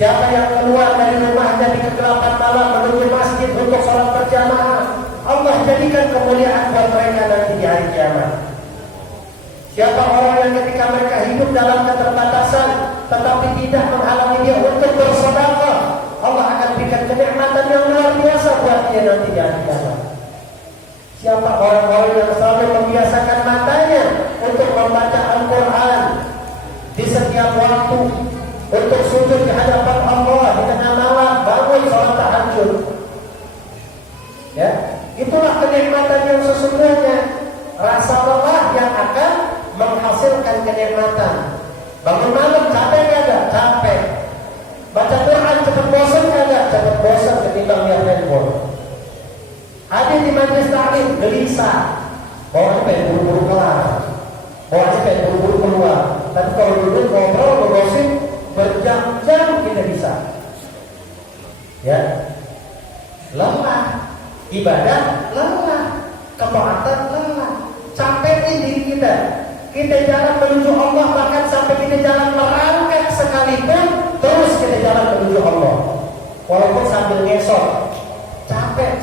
Siapa yang keluar dari rumahnya di kegelapan malam menuju masjid untuk sholat berjamaah, Allah jadikan kemuliaan buat mereka nanti di hari kiamat. Siapa orang yang ketika mereka hidup dalam keterbatasan tetapi tidak menghalangi dia untuk bersedekah, Allah akan berikan kenikmatan yang luar biasa buat dia nanti di hari kiamat. Siapa orang-orang yang selalu membiasakan matanya untuk membaca Al-Quran di setiap waktu, untuk sujud di hadapan Allah di tengah malam, bangun sholat tahajud, ya, itulah kenikmatan yang sesungguhnya. Rasa lelah yang akan menghasilkan kenikmatan. Bangun malam capek kagak? Capek. Baca Quran cepat bosan kagak? Cepat bosan ketimbang lihat handphone. Hadir di majelis taklim gelisah, bawaannya pengen buru-buru kelar, bawaannya pengen buru-buru keluar. Tapi kalau duduk ngobrol ngegosip berjam-jam kita bisa. Ya, lelah, ibadah lelah, ketaatan lelah, capekin diri kita. Kita jalan menuju Allah, bahkan sampai kita jalan merangkak sekalipun, terus kita jalan menuju Allah. Walaupun sambil ngesot, capek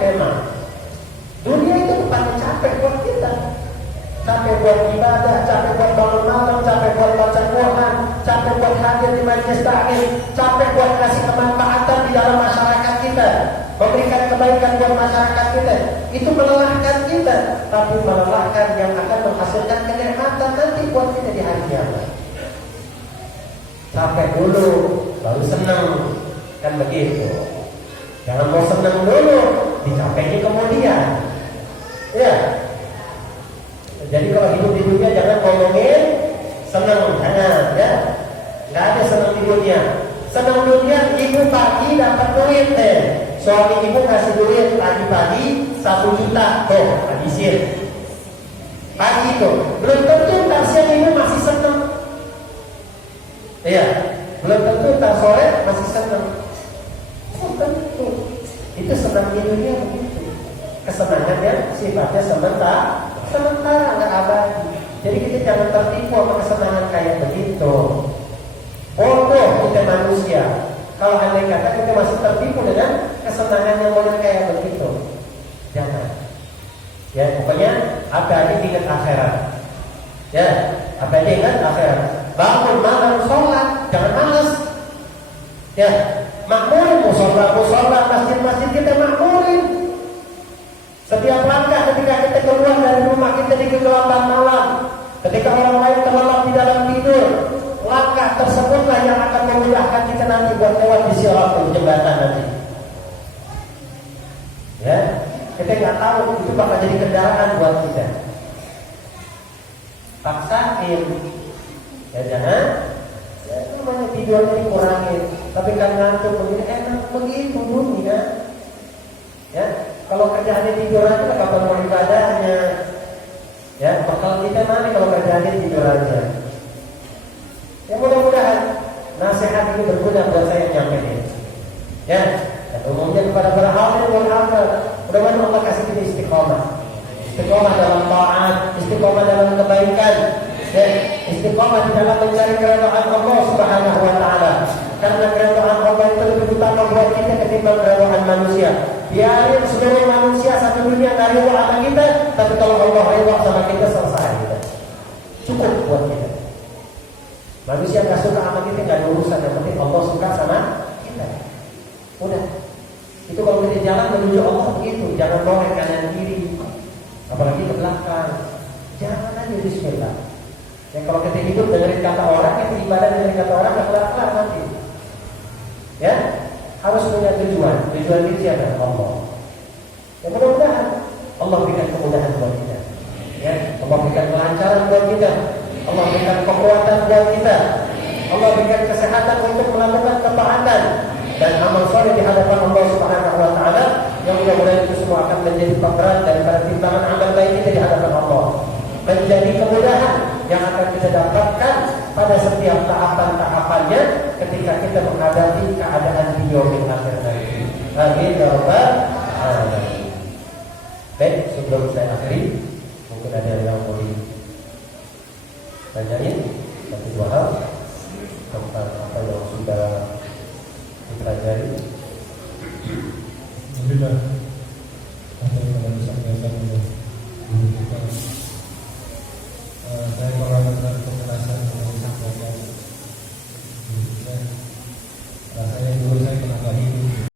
memang. Dunia itu tempatnya capek buat kita. Capek buat ibadah, capek buat bangun malam, capek buat baca Quran, capek buat hadir di majelis taklim, capek buat kasih kemanfaatan di dalam masyarakat kita, memberikan kebaikan buat masyarakat kita. Itu melelahkan kita, tapi melelahkan yang akan menghasilkan kenikmatan nanti buat kita di hari kiamat. Capek dulu, baru senang, kan begitu. Jangan mau senang dulu, dicapeknya kemudian. Ya. Jadi kalau hidup di dunia jangan ngomongin senang, jangan, ya. Nggak ada senang di dunia. Senang dunia, ibu pagi dapat duit deh. Suami ibu kasih duit pagi-pagi 1 juta, tuh habisin. Pagi itu, belum tentu tak siang ibu masih senang. Iya, belum tentu tak sore masih senang. Oh tentu, itu senang di dunia begitu. Kesenangannya sifatnya sementara, nggak abadi. Jadi kita jangan tertipu sama kesenangan kayak begitu. Bodoh kita manusia. Kalau andai kata kita masih tertipu dengan kesenangan yang boleh kayak begitu, jangan. Ya pokoknya apa-apa ingat akhirat. Ya apa-apa ingat akhirat. Bangun malam sholat, jangan malas. Ya makmurin musola, masjid-masjid kita makmurin. Setiap langkah ketika kita keluar dari rumah kita di kegelapan malam, ketika orang lain terlelap di dalam tidur, langkah tersebutlah yang akan memudahkan kita nanti buat lewat di Siratul jembatan nanti. Ya, kita nggak tahu itu bakal jadi kendaraan buat kita. Paksain, ya jangan. Ya namanya tidurnya dikurangin, tapi kan ngantuk begini enak begitu dunia. Ya, kalau kerjaannya tidur aja, kapan mau ibadahnya? Ya, bakal kita mana kalau kerjaannya tidur aja? Ya mudah-mudahan nasihat ini berguna buat saya nyampein. Ya, dan umumnya kepada para hadirin wal hadirat, mudah-mudahan Allah kasih kita istiqomah. Istiqomah dalam taat, istiqomah dalam kebaikan, ya, istiqomah di dalam mencari keridhaan Allah Subhanahu wa taala. Karena keridhaan Allah itu lebih utama buat kita ketimbang keridhaan manusia. Biarin seluruh manusia satu dunia nggak ridha sama kita, tapi kalau Allah ridha sama kita selesai kita. Cukup buat kita. Manusia nggak suka sama kita nggak ada urusan, yang penting Allah suka sama kita. Udah. Itu kalau kita jalan menuju Allah begitu, jangan boleh kanan kiri, apalagi ke belakang. Jangan aja bismillah. Dan kalau kita hidup dengerin kata orang, kita ibadah dengerin kata orang, nggak kelar nanti. Ya, harus punya tujuan. Tujuan ini siapa? Allah. Ya mudah-mudahan Allah berikan kemudahan buat kita. Ya, Allah berikan kelancaran buat kita. Allah berikan kekuatan buat kita. Allah berikan kesehatan untuk melakukan ketaatan dan amal soleh di hadapan Allah Subhanahu wa taala, yang mudah-mudahan itu semua akan menjadi pemberat daripada timbangan amal baik kita di hadapan Allah. Menjadi kemudahan yang akan kita dapatkan pada setiap tahapan-tahapannya ketika kita menghadapi keadaan di yaumil akhir nanti. Amin ya rabbal alamin. Baik, sebelum saya akhiri, mungkin ada yang mau ditanyain satu dua hal tentang apa yang sudah dipelajari. Alhamdulillah.